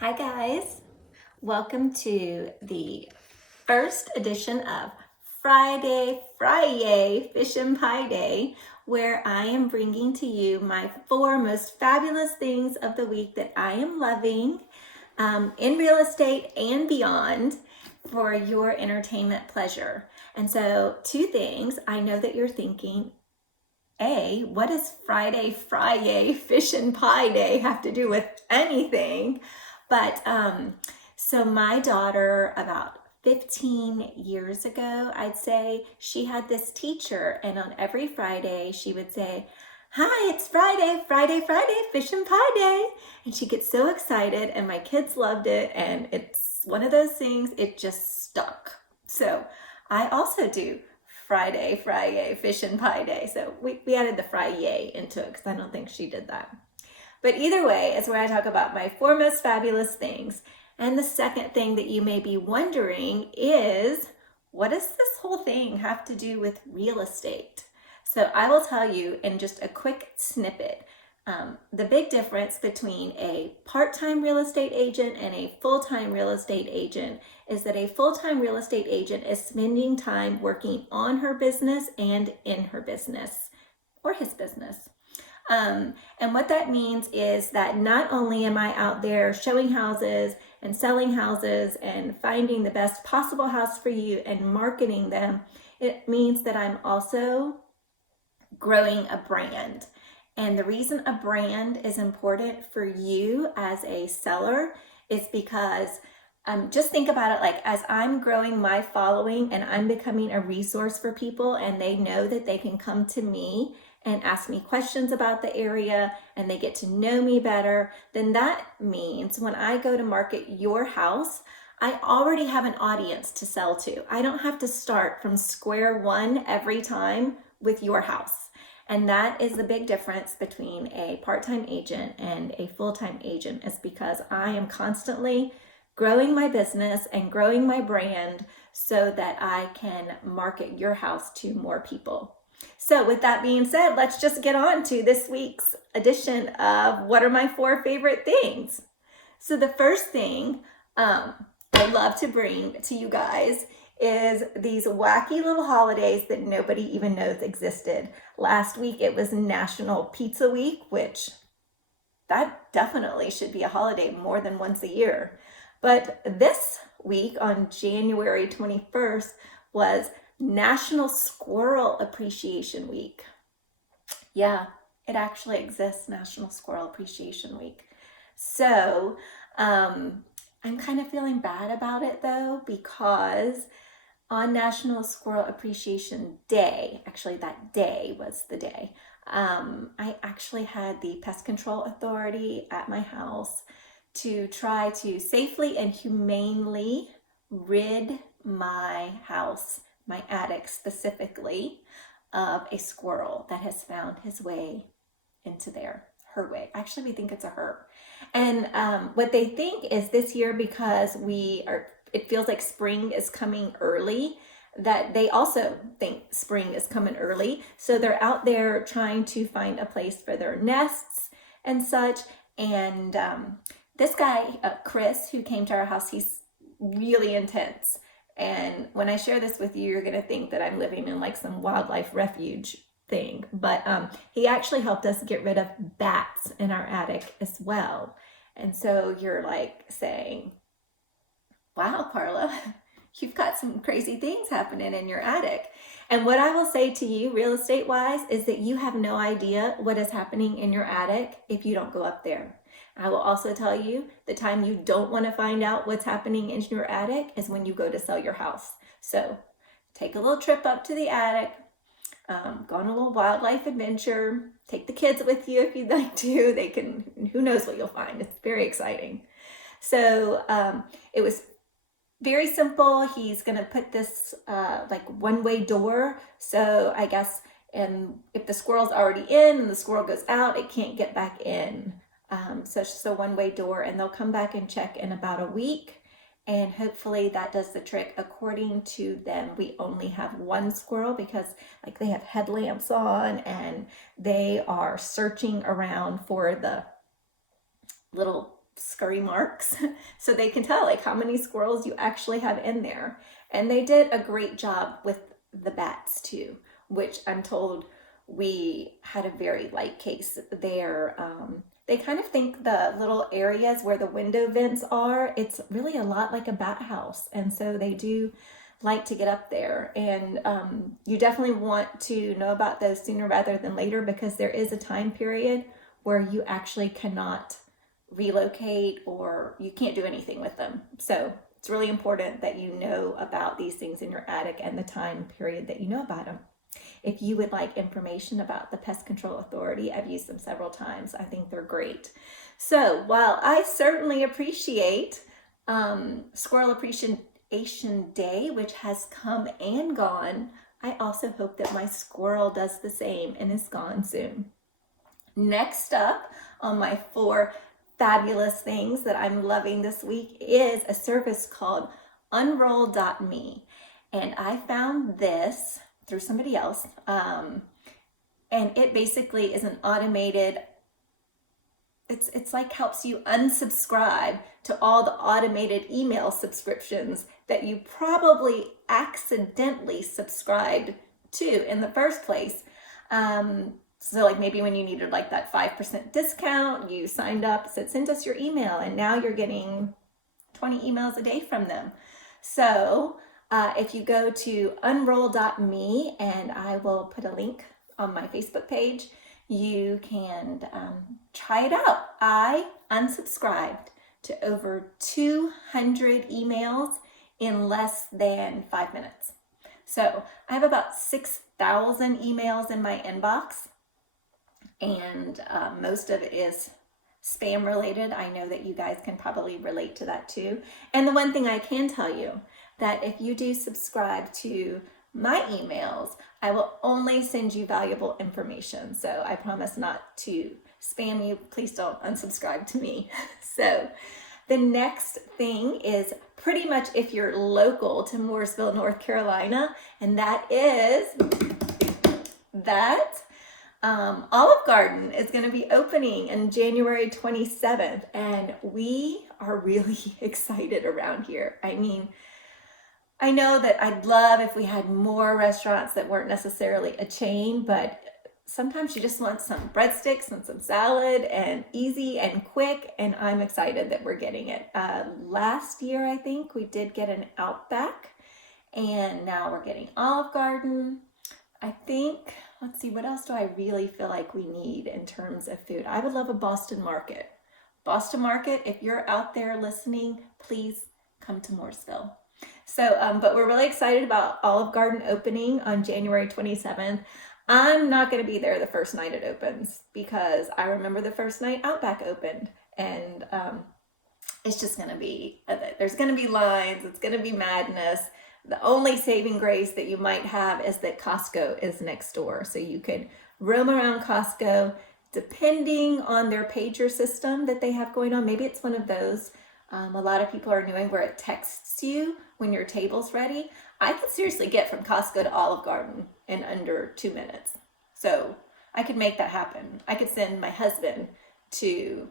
Hi guys, welcome to the first edition of Friday-FriYAY Fish and Pie Day, where I am bringing to you my 4 most fabulous things of the week that I am loving in real estate and beyond for your entertainment pleasure. And so 2 things, I know that you're thinking, what does Friday-FriYAY Fish and Pie Day have to do with anything? But so my daughter, about 15 years ago, I'd say, she had this teacher, and on every Friday she would say, "Hi, it's Friday, Friday, Fish and Pie Day." And she gets so excited, and my kids loved it, and it's one of those things, it just stuck. So I also do Friday-FriYAY Fish and Pie Day. So we added the Fry-Yay into it because I don't think she did that. But either way, it's where I talk about my 4 most fabulous things. And the second thing that you may be wondering is, what does this whole thing have to do with real estate? So I will tell you in just a quick snippet. The big difference between a part-time real estate agent and a full-time real estate agent is that a full-time real estate agent is spending time working on her business and in her business or his business. And what that means is that not only am I out there showing houses and selling houses and finding the best possible house for you and marketing them, it means that I'm also growing a brand. And the reason a brand is important for you as a seller is because just think about it like as I'm growing my following and I'm becoming a resource for people and they know that they can come to me and ask me questions about the area and they get to know me better, then that means when I go to market your house, I already have an audience to sell to. I don't have to start from square one every time with your house. And that is the big difference between a part-time agent and a full-time agent, is because I am constantly growing my business and growing my brand so that I can market your house to more people. So with that being said, let's just get on to this week's edition of what are my 4 favorite things. So the first thing I love to bring to you guys is these wacky little holidays that nobody even knows existed. Last week it was National Pizza Week, which that definitely should be a holiday more than once a year. But this week on January 21st was National Squirrel Appreciation Week. Yeah, it actually exists, National Squirrel Appreciation Week. So I'm kind of feeling bad about it though, because on National Squirrel Appreciation Day, actually that day was the day, I actually had the Pest Control Authority at my house to try to safely and humanely rid my house, my attic specifically, of a squirrel that has found his way into there. Her way. Actually, we think it's a her. And what they think is this year, because it feels like spring is coming early, that they also think spring is coming early. So they're out there trying to find a place for their nests and such. And this guy, Chris, who came to our house, he's really intense. And when I share this with you, you're going to think that I'm living in like some wildlife refuge thing. But he actually helped us get rid of bats in our attic as well. And so you're like saying, wow, Carla, you've got some crazy things happening in your attic. And what I will say to you, real estate wise, is that you have no idea what is happening in your attic if you don't go up there. I will also tell you the time you don't want to find out what's happening in your attic is when you go to sell your house. So take a little trip up to the attic, go on a little wildlife adventure, take the kids with you if you'd like to. They can, who knows what you'll find. It's very exciting. So it was very simple. He's going to put this like one-way door. So I guess if the squirrel's already in and the squirrel goes out, it can't get back in. So it's just a one-way door, and they'll come back and check in about a week. And hopefully that does the trick. According to them, we only have 1 squirrel because like they have headlamps on and they are searching around for the little scurry marks so they can tell like how many squirrels you actually have in there. And they did a great job with the bats too, which I'm told we had a very light case there. They kind of think the little areas where the window vents are, it's really a lot like a bat house. And so they do like to get up there. And you definitely want to know about those sooner rather than later, because there is a time period where you actually cannot relocate or you can't do anything with them. So it's really important that you know about these things in your attic and the time period that you know about them. If you would like information about the Pest Control Authority, I've used them several times. I think they're great. So while I certainly appreciate Squirrel Appreciation Day, which has come and gone, I also hope that my squirrel does the same and is gone soon. Next up on my 4 fabulous things that I'm loving this week is a service called Unroll.me. And I found this through somebody else. And it basically is an automated, it's like helps you unsubscribe to all the automated email subscriptions that you probably accidentally subscribed to in the first place. So like maybe when you needed like that 5% discount, you signed up, said send us your email, and now you're getting 20 emails a day from them. So if you go to unroll.me, and I will put a link on my Facebook page, you can try it out. I unsubscribed to over 200 emails in less than 5 minutes. So I have about 6,000 emails in my inbox, and most of it is spam related. I know that you guys can probably relate to that too. And the one thing I can tell you, that if you do subscribe to my emails, I will only send you valuable information. So I promise not to spam you. Please don't unsubscribe to me. So the next thing is pretty much if you're local to Mooresville, North Carolina, and that is that Olive Garden is going to be opening on January 27th, and we are really excited around here. I mean, I know that I'd love if we had more restaurants that weren't necessarily a chain, but sometimes you just want some breadsticks and some salad and easy and quick, and I'm excited that we're getting it. Last year, I think we did get an Outback, and now we're getting Olive Garden. I think, let's see, what else do I really feel like we need in terms of food? I would love a Boston Market. Boston Market, if you're out there listening, please come to Mooresville. So, but we're really excited about Olive Garden opening on January 27th. I'm not going to be there the first night it opens, because I remember the first night Outback opened, and it's just going to be, there's going to be lines, it's going to be madness. The only saving grace that you might have is that Costco is next door. So you could roam around Costco, depending on their pager system that they have going on. Maybe it's one of those a lot of people are doing where it texts you when your table's ready. I could seriously get from Costco to Olive Garden in under 2 minutes. So I could make that happen. I could send my husband to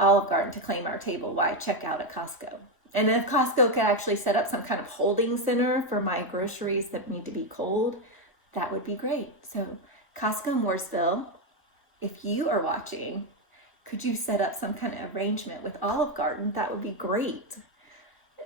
Olive Garden to claim our table while I check out at Costco. And if Costco could actually set up some kind of holding center for my groceries that need to be cold, that would be great. So Costco Mooresville, if you are watching, could you set up some kind of arrangement with Olive Garden? That would be great.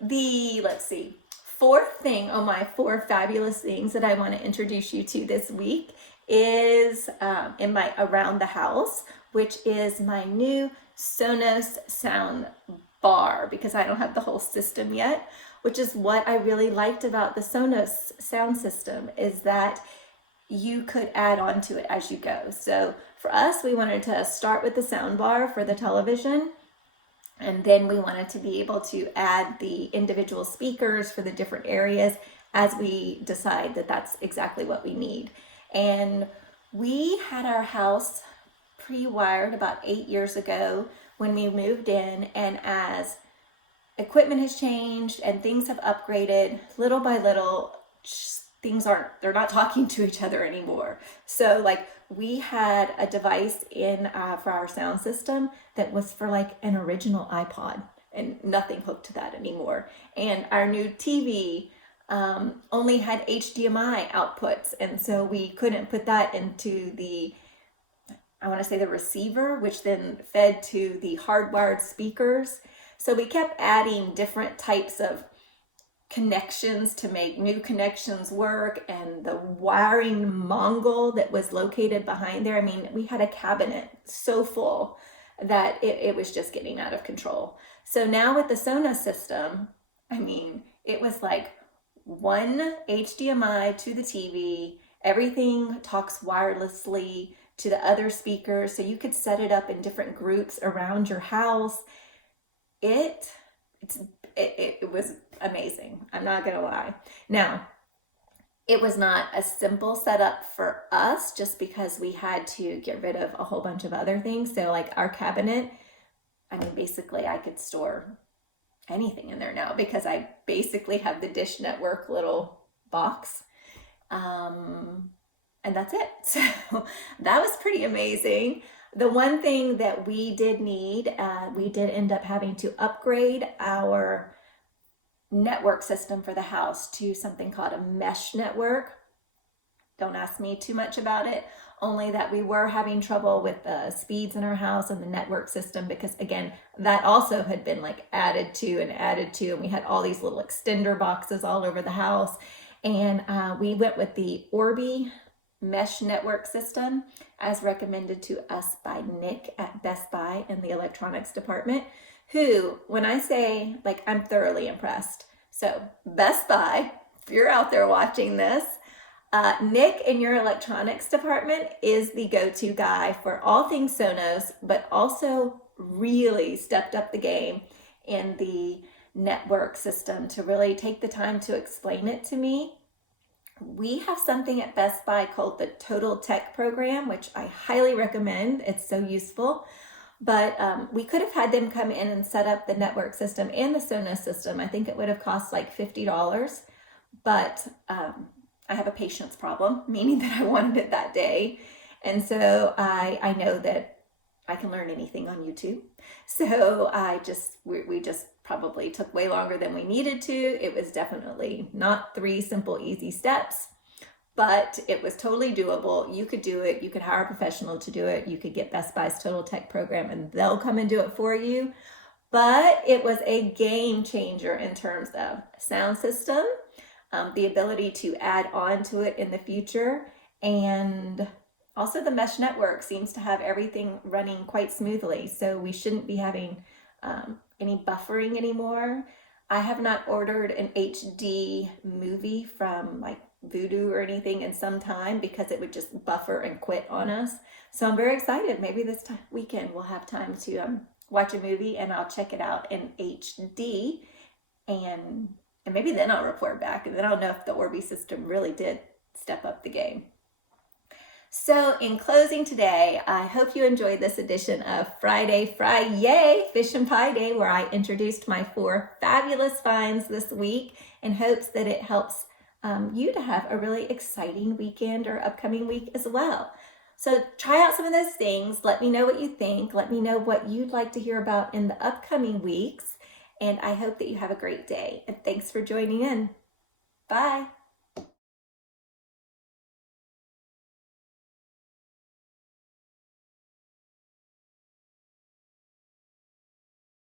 Let's see, 4th thing on my 4 fabulous things that I want to introduce you to this week is in my Around the House, which is my new Sonos sound bar, because I don't have the whole system yet, which is what I really liked about the Sonos sound system, is that you could add on to it as you go. So for us, we wanted to start with the sound bar for the television, and then we wanted to be able to add the individual speakers for the different areas as we decide that that's exactly what we need. And we had our house pre-wired about 8 years ago when we moved in, and as equipment has changed and things have upgraded little by little, they're not talking to each other anymore. So like we had a device in for our sound system that was for like an original iPod, and nothing hooked to that anymore. And our new TV only had HDMI outputs, and so we couldn't put that into the, I want to say, the receiver, which then fed to the hardwired speakers. So we kept adding different types of connections to make new connections work, and the wiring Mongol that was located behind there. I mean, we had a cabinet so full that it was just getting out of control. So now with the Sonos system, I mean, it was like one HDMI to the TV, everything talks wirelessly to the other speakers, so you could set it up in different groups around your house. It was amazing. I'm not gonna lie. Now, it was not a simple setup for us just because we had to get rid of a whole bunch of other things. So like our cabinet, I mean, basically I could store anything in there now because I basically have the Dish Network little box. And that's it. So that was pretty amazing. The one thing that we did need, we did end up having to upgrade our network system for the house to something called a mesh network. Don't ask me too much about it, only that we were having trouble with the speeds in our house and the network system, because again, that also had been like added to, and we had all these little extender boxes all over the house. And we went with the Orbi mesh network system as recommended to us by Nick at Best Buy in the electronics department, who, when I say, like, I'm thoroughly impressed. So Best Buy, if you're out there watching this, Nick in your electronics department is the go-to guy for all things Sonos, but also really stepped up the game in the network system to really take the time to explain it to me. We have something at Best Buy called the Total Tech program, which I highly recommend. It's so useful. But we could have had them come in and set up the network system and the Sonos system. I think it would have cost like $50. But I have a patience problem, meaning that I wanted it that day. And so I know that I can learn anything on YouTube. So we just probably took way longer than we needed to. It was definitely not 3 simple, easy steps, but it was totally doable. You could do it. You could hire a professional to do it. You could get Best Buy's Total Tech program and they'll come and do it for you. But it was a game changer in terms of sound system, the ability to add on to it in the future, and also the mesh network seems to have everything running quite smoothly. So we shouldn't be having any buffering anymore. I have not ordered an HD movie from like Vudu or anything in some time because it would just buffer and quit on us. So I'm very excited. Maybe this weekend we'll have time to watch a movie and I'll check it out in HD, and maybe then I'll report back, and then I'll know if the Orbi system really did step up the game. So in closing today, I hope you enjoyed this edition of Friday-FriYAY, Fish and Pie Day, where I introduced my 4 fabulous finds this week in hopes that it helps you to have a really exciting weekend or upcoming week as well. So try out some of those things. Let me know what you think. Let me know what you'd like to hear about in the upcoming weeks. And I hope that you have a great day. And thanks for joining in. Bye.